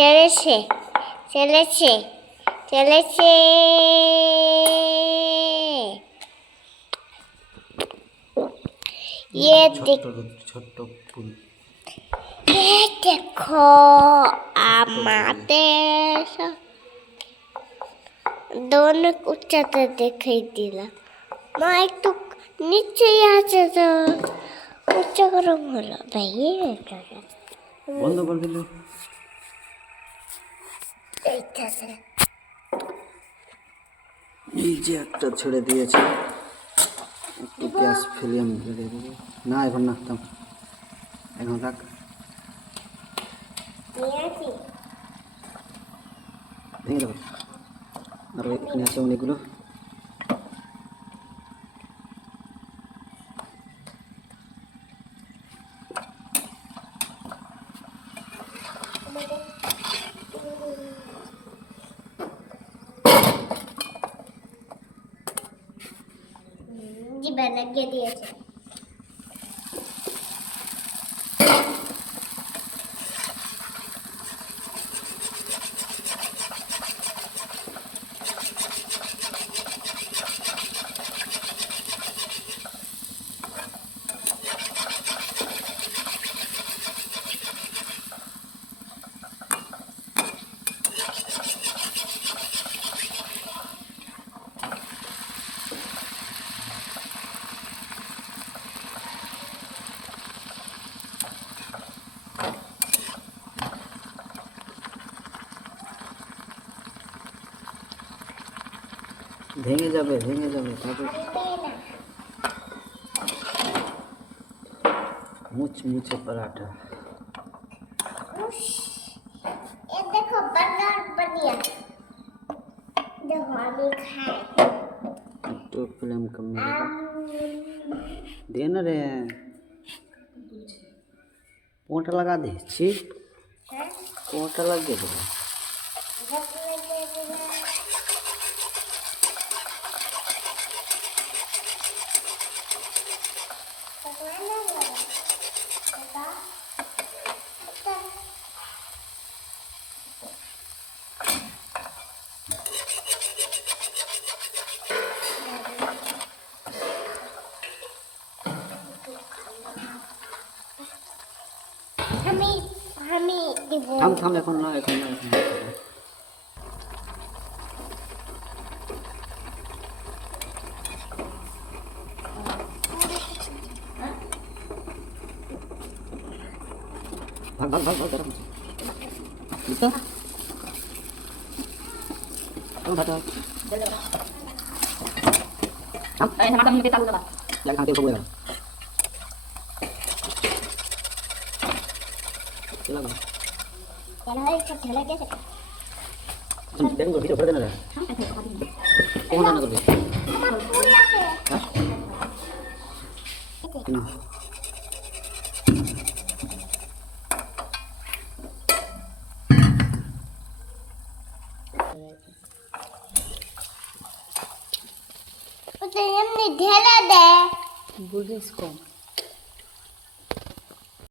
চলেছে চলেছে চলেছে ये ছোট্ট ফুল ये देखो আমাদের दोनों উচ্চতা দেখাই দিলাম মা একটু নিচে আছে তো উচ্চ গরম হলো ভাই বন্ধ করে দিল এই যে একটা ছেড়ে দিয়েছে একটু গ্যাস ফেলে আমি দিয়ে দেবো না এখন না থাম এখন রাখ ভেঙে দেবো আর এখানে আছে অনেকগুলো জিবা লাগিয়ে দিয়েছে ভেঙে যাবে তারপর মুচমুচে পরাঠা ये देखो बर्गर बनिया देखो अभी खाए तो फिल्म कम देना रे पोंटा लगा दे छी पोंटा लग गया हमें থাম এখন না ভাগ দাঁড়া বুঝতো কাম ভাটা এই মাথা মিলে চালু দাও লাগে খাতে সব লাগা লাগা चलो इसको ढला कैसे देखो वीडियो कर देना कौन ना कर दे हां ना उसे हमने ढेला दे बुझिस कौन